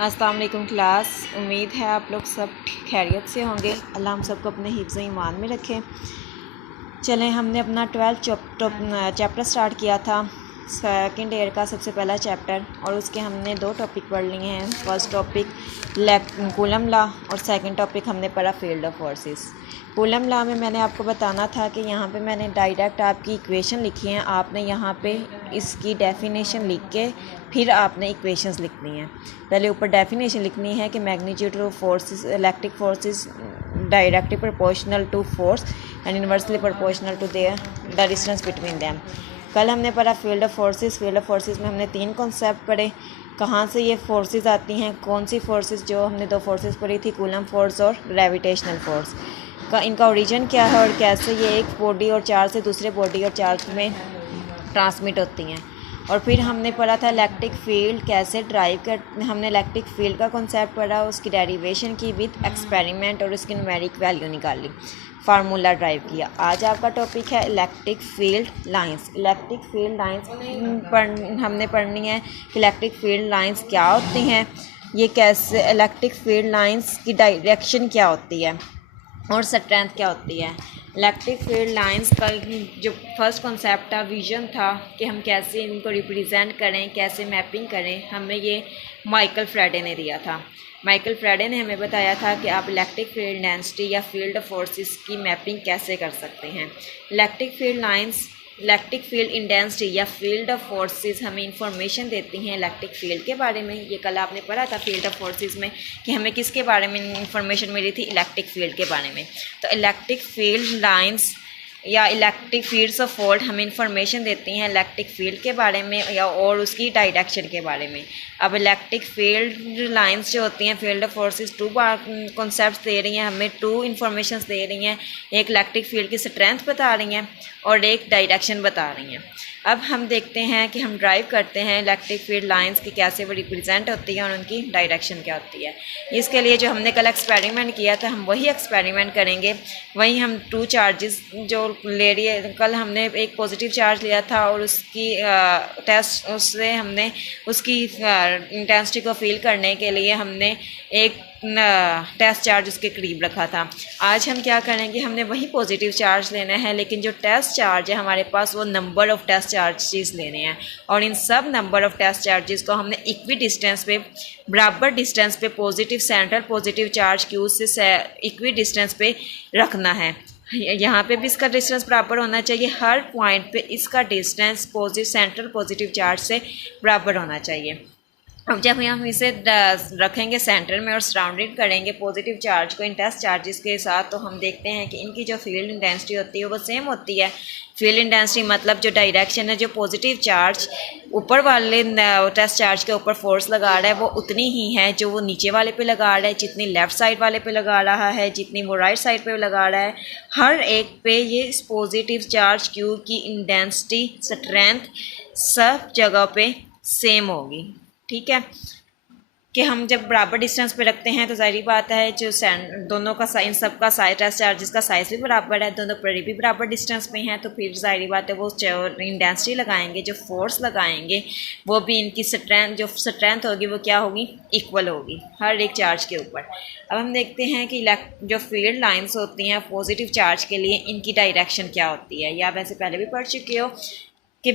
अस्सलाम वालेकुम क्लास। उम्मीद है आप लोग सब खैरियत से होंगे। अल्लाह हम सबको अपने हिफ्ज़ ईमान में रखें। चलें, हमने अपना 12 चैप्टर स्टार्ट किया था, सेकंड ईयर का सबसे पहला चैप्टर, और उसके हमने 2 टॉपिक पढ़ लिए हैं। फर्स्ट टॉपिक कूलम लॉ और सेकंड टॉपिक हमने पढ़ा field of forces. Coulomb law में मैंने आपको बताना था कि यहाँ पे मैंने डायरेक्ट आपकी इक्वेशन लिखी हैं, आपने यहाँ पे इसकी डेफिनेशन लिख के फिर आपने इक्वेशंस लिखनी है। पहले ऊपर डेफिनेशन लिखनी है कि magnitude of forces, electric forces directly proportional to force and inversely proportional to the distance between them. कल हमने पढ़ा field of forces. Field of forces में हमने 3 कॉन्सेप्ट पढ़े, कहाँ से ये फोर्सेस आती हैं, कौन सी फोर्सेस, जो हमने 2 फोर्सेस पढ़ी थी, कूलम फोर्स और ग्रेविटेशनल फोर्स का, इनका ओरिजिन क्या है और कैसे ये एक बॉडी और चार्ज से दूसरे बॉडी और चार्ज में ट्रांसमिट होती हैं। और फिर हमने पढ़ा था इलेक्ट्रिक फील्ड कैसे ड्राइव कर, हमने इलेक्ट्रिक फील्ड का कॉन्सेप्ट पढ़ा, उसकी डेरिवेशन की विद एक्सपेरिमेंट और उसकी न्यूमेरिक वैल्यू निकाली, फार्मूला ड्राइव किया। आज आपका टॉपिक है electric field lines. Electric field lines हमने पढ़नी है कि इलेक्ट्रिक फील्ड लाइंस क्या होती हैं, ये कैसे, इलेक्ट्रिक फील्ड लाइंस की डायरेक्शन क्या होती है और स्ट्रेंथ क्या होती है। इलेक्ट्रिक फील्ड लाइंस का जो फर्स्ट कॉन्सेप्ट था, विजन था कि हम कैसे इनको रिप्रेजेंट करें, कैसे मैपिंग करें, हमें ये माइकल फ्राडे ने दिया था। माइकल फ्राडे ने हमें बताया था कि आप इलेक्ट्रिक फील्ड डेंसिटी या फील्ड ऑफ फोर्सेस की मैपिंग कैसे कर सकते हैं। Electric field lines, electric field intensity या फील्ड ऑफ फोर्सेस हमें इंफॉर्मेशन देती हैं इलेक्ट्रिक फील्ड के बारे में। ये कल आपने पढ़ा था फील्ड ऑफ फोर्सेस में कि हमें किसके बारे में इंफॉर्मेशन मिली थी, इलेक्ट्रिक फील्ड के बारे में। तो इलेक्ट्रिक फील्ड लाइंस या इलेक्ट्रिक फील्ड्स ऑफ फोर्स हमें इंफॉर्मेशन देती हैं इलेक्ट्रिक फील्ड के बारे में या और उसकी डायरेक्शन के बारे में। अब इलेक्ट्रिक फील्ड लाइंस जो होती हैं, फील्ड ऑफ फोर्सेस 2 कॉन्सेप्ट्स दे रही हैं, हमें 2 इंफॉर्मेशंस दे रही हैं। एक इलेक्ट्रिक फील्ड की स्ट्रेंथ बता रही हैं और एक डायरेक्शन बता रही हैं। अब हम देखते हैं कि हम ड्राइव करते हैं इलेक्ट्रिक फील्ड लाइंस की कैसे वो रिप्रेजेंट होती है और उनकी डायरेक्शन क्या होती है। इसके लिए जो हमने कल एक्सपेरिमेंट किया था, हम वही एक्सपेरिमेंट करेंगे। वहीं हम 2 चार्जेस जो ले रही है, कल हमने एक पॉजिटिव चार्ज लिया था और उसकी टेस्ट, उससे हमने उसकी इंटेंसिटी को फील करने के लिए हमने एक टेस्ट चार्ज उसके करीब रखा था। आज हम क्या करेंगे, हमने वही पॉजिटिव चार्ज लेना है, लेकिन जो टेस्ट चार्ज है हमारे पास वो नंबर ऑफ़ टेस्ट चार्जेस लेने हैं और इन सब नंबर ऑफ़ टेस्ट चार्जेस को हमने इक्वी डिस्टेंस पे, बराबर डिस्टेंस पे, positive central positive charge Q से इक्वी डिस्टेंस पे रखना है। यहाँ पे भी इसका डिस्टेंस बराबर होना चाहिए, हर पॉइंट पे इसका डिस्टेंस सेंट्रल पॉजिटिव चार्ज से बराबर होना चाहिए। अब जब हम इसे रखेंगे सेंटर में और सराउंडेड करेंगे पॉजिटिव चार्ज को इन टेस्ट चार्जेस के साथ, तो हम देखते हैं कि इनकी जो फील्ड इंटेंसिटी होती है वो सेम होती है। फील्ड इंटेंसिटी मतलब जो डायरेक्शन है, जो पॉजिटिव चार्ज ऊपर वाले टेस्ट चार्ज के ऊपर फोर्स लगा रहा है वो उतनी ही है जो वो नीचे वाले पे लगा रहा है, जितनी लेफ़्ट साइड वाले पे लगा रहा है, जितनी वो राइट साइड पे लगा रहा है। हर एक पे ये इस पॉजिटिव चार्ज क्यू की इंटेंसिटी, स्ट्रेंथ सब जगह पे सेम होगी। ठीक है, कि हम जब बराबर डिस्टेंस पे रखते हैं तो ज़ाहिर बात है जो दोनों का साइन, सबका साइज, टेस्ट चार्जेस का साइज़ भी बराबर है, दोनों पर भी बराबर डिस्टेंस पे हैं, तो फिर ज़ाहिर बात है वो इंटेंसिटी लगाएंगे, जो फोर्स लगाएंगे वो भी इनकी स्ट्रेंथ, जो स्ट्रेंथ होगी वो क्या होगी, इक्वल होगी हर एक चार्ज के ऊपर। अब हम देखते हैं कि जो फील्ड लाइंस होती हैं पॉजिटिव चार्ज के लिए, इनकी डायरेक्शन क्या होती है। या वैसे पहले भी पढ़ चुके हो कि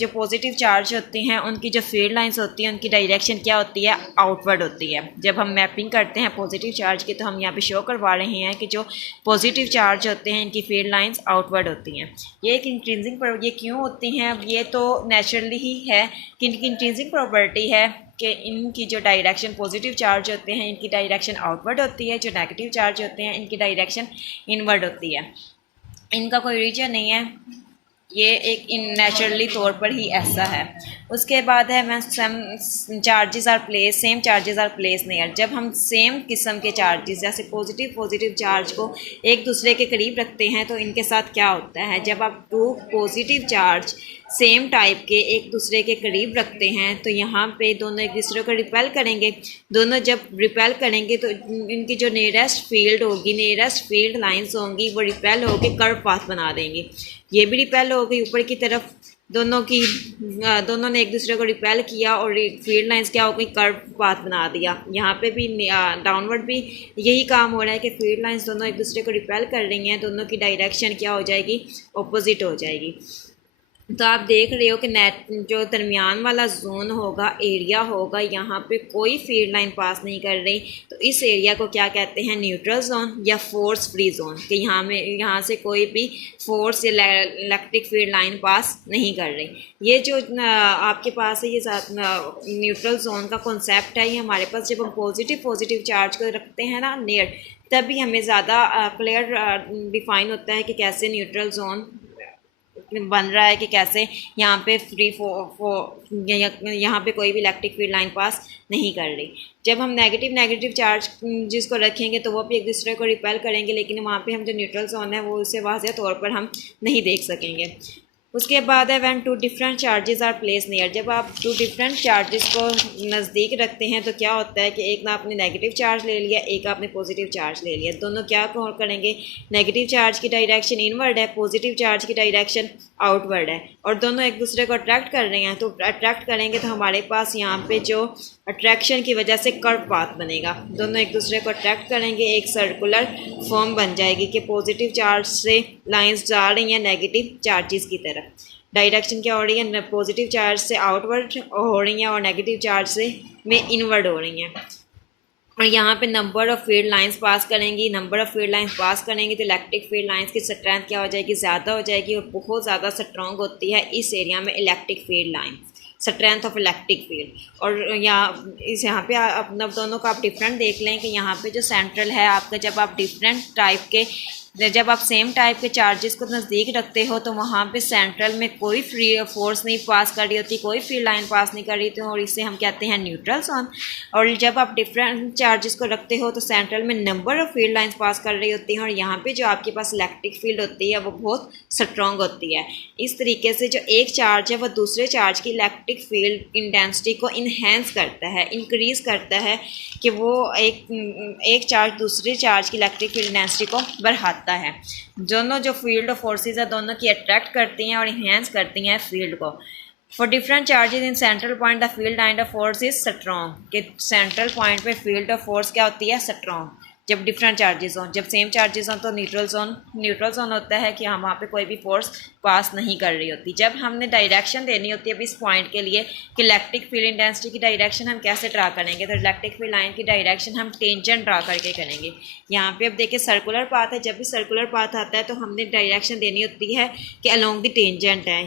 जो पॉजिटिव चार्ज होती हैं उनकी जो फील्ड लाइंस होती हैं उनकी डायरेक्शन क्या होती है, आउटवर्ड होती है। जब हम मैपिंग करते हैं पॉजिटिव चार्ज की तो हम यहाँ पे शो करवा रहे हैं कि जो पॉजिटिव चार्ज होते हैं इनकी फील्ड लाइंस आउटवर्ड होती हैं। ये एक इंट्रिंसिक, ये क्यों होती हैं, अब ये तो नेचुरली ही है कि इनकी इंट्रिंसिक प्रॉपर्टी है कि इनकी जो डायरेक्शन पॉजिटिव चार्ज होते हैं इनकी डायरेक्शन आउटवर्ड होती है, जो नेगेटिव चार्ज होते हैं इनकी डायरेक्शन इनवर्ड होती है। इनका कोई रीजन नहीं है, ये एक नेचुरली तौर पर ही ऐसा है। उसके बाद है मैं charges are placed, same charges are placed near. जब हम सेम किस्म के चार्जेस जैसे पॉजिटिव चार्ज को एक दूसरे के करीब रखते हैं तो इनके साथ क्या होता है, जब आप 2 पॉजिटिव चार्ज सेम टाइप के एक दूसरे के करीब रखते हैं तो यहाँ पे दोनों एक दूसरे को रिपेल करेंगे। दोनों जब रिपेल करेंगे तो इनकी जो नियरेस्ट फील्ड होगी, नियरेस्ट फील्ड लाइंस होंगी, वो रिपेल होकर कर्व पाथ बना देंगे। ये भी रिपेल हो गई ऊपर की तरफ, दोनों ने एक दूसरे को रिपेल किया और फील्ड लाइंस क्या हो गई, कर्व पाथ बना दिया। यहाँ पे भी डाउनवर्ड भी यही काम हो रहा है कि फील्ड लाइंस दोनों एक दूसरे को रिपेल कर रही हैं, दोनों की डायरेक्शन क्या हो जाएगी, ऑपोजिट हो जाएगी। तो आप देख रहे हो कि नेट जो दरमियान वाला जोन होगा, एरिया होगा, यहाँ पे कोई फील्ड लाइन पास नहीं कर रही, तो इस एरिया को क्या कहते हैं, न्यूट्रल जोन या फोर्स फ्री जोन, कि यहाँ से कोई भी फोर्स या इलेक्ट्रिक फील्ड लाइन पास नहीं कर रही। ये जो आपके पास है, ये न्यूट्रल जोन का कॉन्सेप्ट है, ये हमारे पास जब हम पॉजिटिव चार्ज को रखते हैं ना नियर, तभी हमें ज़्यादा क्लियर डिफाइन होता है कि कैसे न्यूट्रल जोन बन रहा है, कि कैसे यहाँ पे यहाँ पे कोई भी इलेक्ट्रिक फील्ड लाइन पास नहीं कर रही। जब हम नेगेटिव चार्ज जिसको रखेंगे तो वो भी एक दूसरे को रिपेल करेंगे, लेकिन वहाँ पे हम जो न्यूट्रल जोन है वो उसे वाज़ेह तौर पर हम नहीं देख सकेंगे। उसके बाद है when two different charges are placed near, जब आप टू डिफरेंट चार्जेस को नज़दीक रखते हैं तो क्या होता है कि एक ना आपने नेगेटिव चार्ज ले लिया, एक आपने पॉजिटिव चार्ज ले लिया, दोनों क्या करेंगे, नेगेटिव चार्ज की डायरेक्शन इनवर्ड है, पॉजिटिव चार्ज की डायरेक्शन आउटवर्ड है, और दोनों एक दूसरे को अट्रैक्ट कर रहे हैं। तो अट्रैक्ट करेंगे तो हमारे पास यहाँ पे जो अट्रैक्शन की वजह से कर्व पाथ बनेगा, दोनों एक दूसरे को अट्रैक्ट करेंगे, एक सर्कुलर फॉर्म बन जाएगी कि पॉजिटिव चार्ज से लाइंस जा रही हैं नेगेटिव चार्जेस की तरफ, डायरेक्शन क्या हो रही है, पॉजिटिव चार्ज से आउटवर्ड हो रही हैं और नेगेटिव चार्ज से में इनवर्ड हो रही हैं। और यहाँ पे number of field lines pass करेंगी, number of field lines pass करेंगी तो इलेक्ट्रिक फील्ड लाइंस की स्ट्रेंथ क्या हो जाएगी, ज़्यादा हो जाएगी, और बहुत ज़्यादा स्ट्रॉन्ग होती है इस एरिया में electric field line, strength of electric field. और यहाँ पे अब दोनों का आप डिफरेंट देख लें कि यहाँ पे जो सेंट्रल है आपका, जब आप डिफरेंट टाइप के जब आप सेम टाइप के चार्जेस को नज़दीक रखते हो तो वहाँ पे सेंट्रल में कोई फ्री फोर्स नहीं पास कर रही होती, कोई फील्ड लाइन पास नहीं कर रही थी, और इसे हम कहते हैं न्यूट्रल जोन। और जब आप डिफरेंट चार्जेस को रखते हो तो सेंट्रल में number of field lines pass कर रही होती हैं, और यहाँ पे जो आपके पास इलेक्ट्रिक फील्ड होती है वो बहुत स्ट्रॉन्ग होती है। इस तरीके से जो एक चार्ज है वो दूसरे चार्ज की इलेक्ट्रिक फील्ड इंटेंसिटी को इन्हेंस करता है, इंक्रीज़ करता है, कि वो एक चार्ज दूसरे चार्ज की इलेक्ट्रिक फील्ड इंटेंसिटी को बढ़ाता है। दोनों जो फील्ड ऑफ फोर्सेस है दोनों की अट्रैक्ट करती हैं और इन्हेंस करती हैं फील्ड को। For different charges in central point the field line of force is strong, कि सेंट्रल पॉइंट पे फील्ड ऑफ फोर्स क्या होती है, स्ट्रॉन्ग। जब डिफरेंट चार्जेस हों, जब सेम चार्जेस हों तो न्यूट्रल जोन होता है कि हम वहाँ पे कोई भी फोर्स पास नहीं कर रही होती। जब हमने डायरेक्शन देनी होती है अब इस पॉइंट के लिए कि इलेक्ट्रिक फील्ड इंटेंसिटी की डायरेक्शन हम कैसे ड्रा करेंगे, तो इलेक्ट्रिक फील्ड लाइन की डायरेक्शन हम टेंजेंट ड्रा करके करेंगे। यहाँ पे अब देखिए सर्कुलर पाथ है, जब भी सर्कुलर पाथ आता है तो हमने डायरेक्शन देनी होती है कि अलोंग द टेंजेंट है।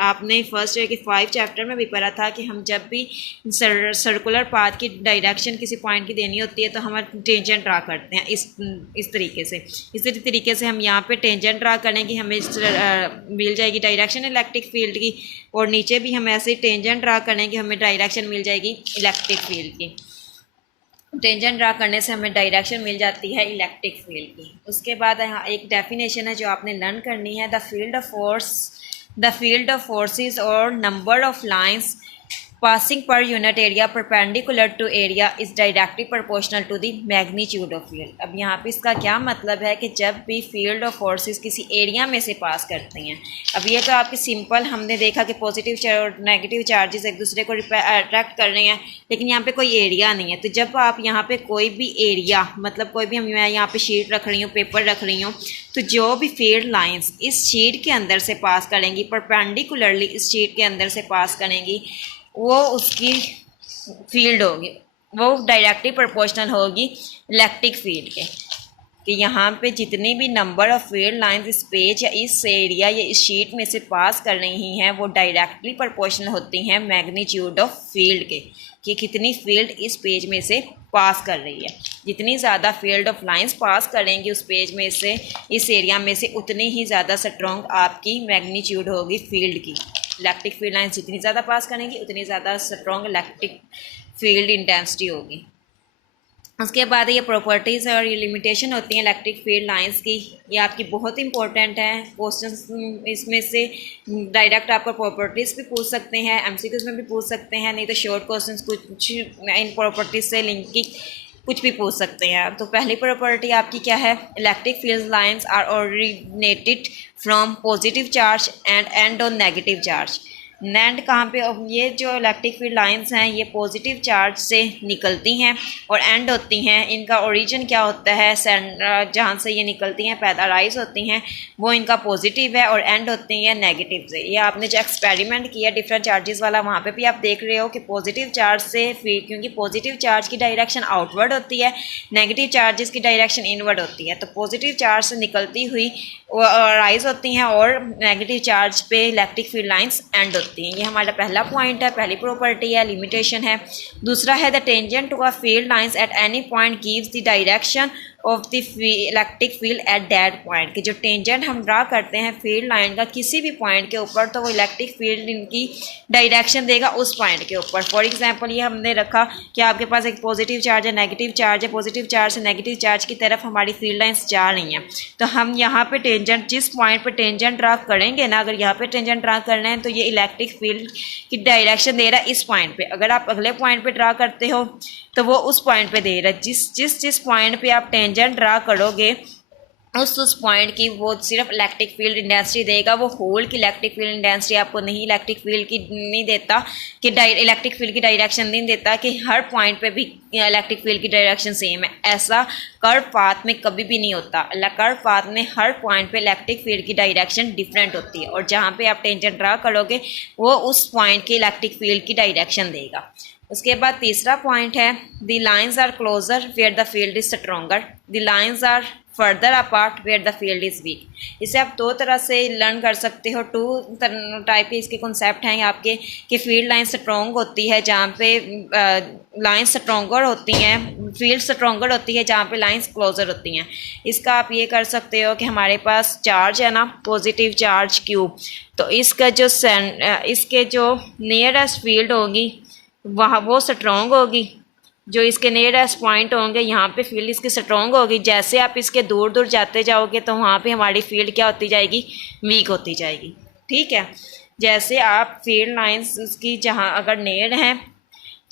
आपने फर्स्ट ईयर के 5 चैप्टर में भी पढ़ा था कि हम जब भी सर्कुलर पाथ की डायरेक्शन किसी पॉइंट की देनी होती है तो हम टेंजेंट ड्रा करते हैं इस तरीके से। इसी तरीके से हम यहाँ पे टेंजेंट ड्रा करेंगे, हमें मिल जाएगी डायरेक्शन इलेक्ट्रिक फील्ड की, और नीचे भी हम ऐसे ही टेंजेंट ड्रा करेंगे, हमें डायरेक्शन मिल जाएगी इलेक्ट्रिक फील्ड की। टेंजेंट ड्रा करने से हमें डायरेक्शन मिल जाती है इलेक्ट्रिक फील्ड की। उसके बाद यहाँ एक डेफिनेशन है जो आपने लर्न करनी है, द फील्ड ऑफ फोर्सेस और number of lines passing per unit area perpendicular to area is directly proportional to the magnitude of field। अब यहाँ पे इसका क्या मतलब है कि जब भी फील्ड ऑफ फोर्सेस किसी एरिया में से पास करते हैं, अब ये तो आपकी सिंपल हमने देखा कि पॉजिटिव और नेगेटिव चार्जेस एक दूसरे को अट्रैक्ट कर रहे हैं, लेकिन यहाँ पे कोई एरिया नहीं है। तो जब आप यहाँ पे कोई भी एरिया, मतलब कोई भी मैं यहाँ पे शीट रख रही हूँ, पेपर रख रही हूँ, तो जो भी फील्ड लाइंस इस शीट के अंदर से पास करेंगी, परपेंडिकुलरली इस शीट के अंदर से पास करेंगी, वो उसकी फील्ड होगी, वो डायरेक्टली प्रोपोर्शनल होगी इलेक्ट्रिक फील्ड के। कि यहाँ पे जितनी भी नंबर ऑफ़ फील्ड लाइंस इस पेज या इस एरिया या इस शीट में से पास कर रही हैं वो डायरेक्टली प्रोपोर्शनल होती हैं मैग्नीट्यूड ऑफ फील्ड के, कि कितनी फील्ड इस पेज में से पास कर रही है। जितनी ज़्यादा फील्ड ऑफ लाइंस पास करेंगी उस पेज में से, इस एरिया में से, उतनी ही ज़्यादा स्ट्रॉन्ग आपकी मैग्नीट्यूड होगी फील्ड की। इलेक्ट्रिक फील्ड लाइंस जितनी ज़्यादा पास करेंगी उतनी ज़्यादा स्ट्रॉन्ग इलेक्ट्रिक फील्ड इंटेंसिटी होगी। उसके बाद ये प्रॉपर्टीज़ और ये लिमिटेशन होती हैं इलेक्ट्रिक फील्ड लाइंस की, ये आपकी बहुत इंपॉर्टेंट है। क्वेश्चन इसमें से डायरेक्ट आपको प्रॉपर्टीज़ भी पूछ सकते हैं, एमसीक्यूज़ में भी पूछ सकते हैं, नहीं तो शॉर्ट क्वेश्चन कुछ इन प्रॉपर्टीज़ से लिंकिंग कुछ भी पूछ सकते हैं। तो पहली प्रॉपर्टी आपकी क्या है, electric field lines are originated from positive charge and end on negative charge. And कहाँ पे, ये जो इलेक्ट्रिक फील्ड लाइंस हैं ये पॉजिटिव चार्ज से निकलती हैं और एंड होती हैं। इनका ओरिजिन क्या होता है, जहाँ से ये निकलती हैं पैदा राइज होती हैं वो इनका पॉजिटिव है और एंड होती हैं नेगेटिव से। ये आपने जो एक्सपेरिमेंट किया डिफरेंट चार्जेस वाला, वहाँ पे भी आप देख रहे हो कि पॉजिटिव चार्ज से क्योंकि पॉजिटिव चार्ज की डायरेक्शन आउटवर्ड होती है, नेगेटिव चार्जेस की डायरेक्शन इनवर्ड होती है। तो पॉजिटिव चार्ज से निकलती हुई राइज होती हैं और नेगेटिव चार्ज पे इलेक्ट्रिक फील्ड लाइंस एंड होती हैं। ये हमारा पहला पॉइंट है, पहली प्रॉपर्टी है, लिमिटेशन है। दूसरा है the tangent to a field lines at any point gives the direction of the electric field at that point. कि जो टेंजेंट हम ड्रा करते हैं फील्ड लाइन का किसी भी पॉइंट के ऊपर, तो वो इलेक्ट्रिक फील्ड इनकी डायरेक्शन देगा उस पॉइंट के ऊपर। फॉर एग्जांपल ये हमने रखा कि आपके पास एक पॉजिटिव चार्ज है, नेगेटिव चार्ज है, पॉजिटिव चार्ज से नेगेटिव चार्ज की तरफ हमारी फील्ड लाइंस जा रही हैं। तो हम यहाँ पे टेंजेंट, जिस पॉइंट पे टेंजेंट ड्रा करेंगे ना, अगर यहाँ पे टेंजेंट ड्रा करना है तो ये इलेक्ट्रिक फील्ड की डायरेक्शन दे रहा है इस पॉइंट पे। अगर आप अगले पॉइंट पे ड्रा करते हो तो वो उस पॉइंट पे दे रहा है। जिस पॉइंट पे आप टेंजेंट ड्रा करोगे उस पॉइंट की वो सिर्फ इलेक्ट्रिक फील्ड इंटेंसिटी देगा, वो होल की इलेक्ट्रिक फील्ड इंटेंसिटी आपको नहीं, इलेक्ट्रिक फील्ड की नहीं देता कि इलेक्ट्रिक फील्ड की डायरेक्शन नहीं देता कि हर पॉइंट पे भी इलेक्ट्रिक फील्ड की डायरेक्शन सेम है। ऐसा कर्व पाथ में कभी भी नहीं होता। कर्व पाथ में हर पॉइंट पे इलेक्ट्रिक फील्ड की डायरेक्शन डिफरेंट होती है और जहाँ पे आप टेंजेंट ड्रा करोगे वो उस पॉइंट की इलेक्ट्रिक फील्ड की डायरेक्शन देगा। उसके बाद तीसरा पॉइंट है the lines are closer where the field is stronger, the lines are further apart where the field is weak. इसे आप दो तरह से लर्न कर सकते हो। टू टाइप के इसके कॉन्सेप्ट हैं आपके कि फील्ड लाइन स्ट्रॉन्ग होती है जहाँ पे लाइंस स्ट्रॉन्गर होती हैं, फील्ड स्ट्रॉन्गर होती है जहाँ पे लाइंस क्लोजर होती हैं। इसका आप ये कर सकते हो कि हमारे पास चार्ज है ना, पॉजिटिव चार्ज क्यू, तो इसके जो नियरेस्ट फील्ड होगी वहाँ वो स्ट्रॉन्ग होगी, जो इसके नियरेस्ट पॉइंट होंगे यहाँ पे फील्ड इसकी स्ट्रॉन्ग होगी। जैसे आप इसके दूर दूर जाते जाओगे तो वहाँ पे हमारी फील्ड क्या होती जाएगी, वीक होती जाएगी। ठीक है, जैसे आप फील्ड लाइंस उसकी जहाँ अगर नियर हैं,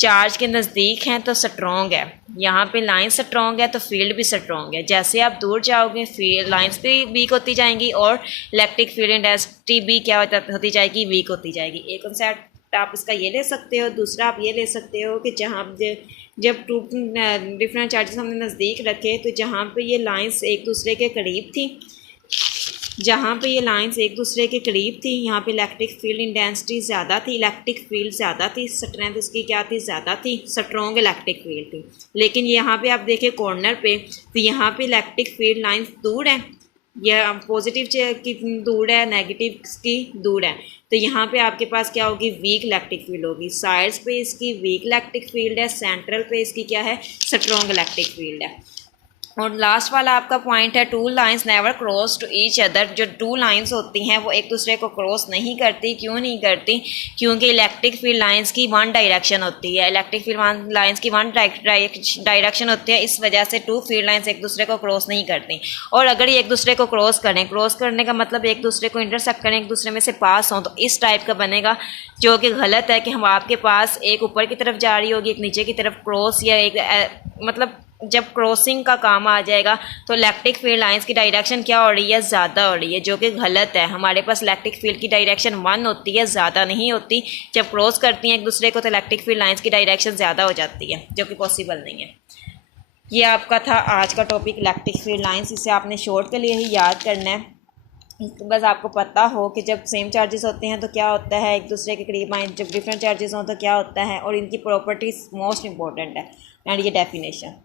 चार्ज के नज़दीक हैं तो स्ट्रॉन्ग है, यहाँ पे लाइन स्ट्रॉन्ग है तो फील्ड भी स्ट्रॉन्ग है। जैसे आप दूर जाओगे फील्ड लाइंस भी वीक होती जाएंगी और इलेक्ट्रिक फील्ड इंटेंसिटी भी क्या होती जाएगी, वीक होती जाएगी। एक कॉन्सेप्ट आप इसका ये ले सकते हो। दूसरा आप ये ले सकते हो कि जहाँ जब टू डिफरेंट चार्जेस हमने नज़दीक रखे तो जहाँ पे ये लाइंस एक दूसरे के करीब थी, जहाँ पे ये लाइंस एक दूसरे के करीब थी, यहाँ पे इलेक्ट्रिक फील्ड इंटेंसिटी ज़्यादा थी, इलेक्ट्रिक फील्ड ज़्यादा थी, स्ट्रेंथ उसकी क्या थी, ज़्यादा थी, स्ट्रॉन्ग इलेक्ट्रिक फील्ड थी। लेकिन यहाँ पे आप देखें कॉर्नर पे तो यहाँ पे इलेक्ट्रिक फील्ड लाइंस दूर है, यह पॉजिटिव की दूर है, नेगेटिव की दूर है। तो यहाँ पे आपके पास क्या होगी, वीक इलेक्ट्रिक फील्ड होगी। साइड्स पे इसकी वीक इलेक्ट्रिक फील्ड है, सेंट्रल पे इसकी क्या है, स्ट्रॉन्ग इलेक्ट्रिक फील्ड है। और लास्ट वाला आपका पॉइंट है two lines never cross to each other. जो टू लाइंस होती हैं वो एक दूसरे को क्रॉस नहीं करती। क्यों नहीं करती, क्योंकि इलेक्ट्रिक फील्ड लाइंस की वन डायरेक्शन होती है, इलेक्ट्रिक फील्ड लाइंस की वन डायरेक्शन होती है। इस वजह से टू फील्ड लाइंस एक दूसरे को क्रॉस नहीं करती। और अगर ये एक दूसरे को क्रॉस करें, क्रॉस करने का मतलब एक दूसरे को इंटरसेक्ट करें, एक दूसरे में से पास हों, तो इस टाइप का बनेगा, जो कि गलत है। कि हम आपके पास एक ऊपर की तरफ जा रही होगी, एक नीचे की तरफ क्रॉस, या एक मतलब जब क्रॉसिंग का काम आ जाएगा तो इलेक्ट्रिक फील्ड लाइंस की डायरेक्शन क्या हो रही है, ज़्यादा हो रही है, जो कि गलत है। हमारे पास इलेक्ट्रिक फील्ड की डायरेक्शन वन होती है, ज़्यादा नहीं होती। जब क्रॉस करती हैं एक दूसरे को तो इलेक्ट्रिक फील्ड लाइंस की डायरेक्शन ज़्यादा हो जाती है, जो कि पॉसिबल नहीं है। ये आपका था आज का टॉपिक इलेक्ट्रिक फील्ड लाइंस। इसे आपने शॉर्ट के लिए ही याद करना है। बस आपको पता हो कि जब सेम चार्जेस होते हैं तो क्या होता है, एक दूसरे के करीब आए, जब डिफरेंट चार्जेस हों तो क्या होता है, और इनकी प्रॉपर्टीज़ मोस्ट इंपॉर्टेंट है, एंड ये डेफिनेशन।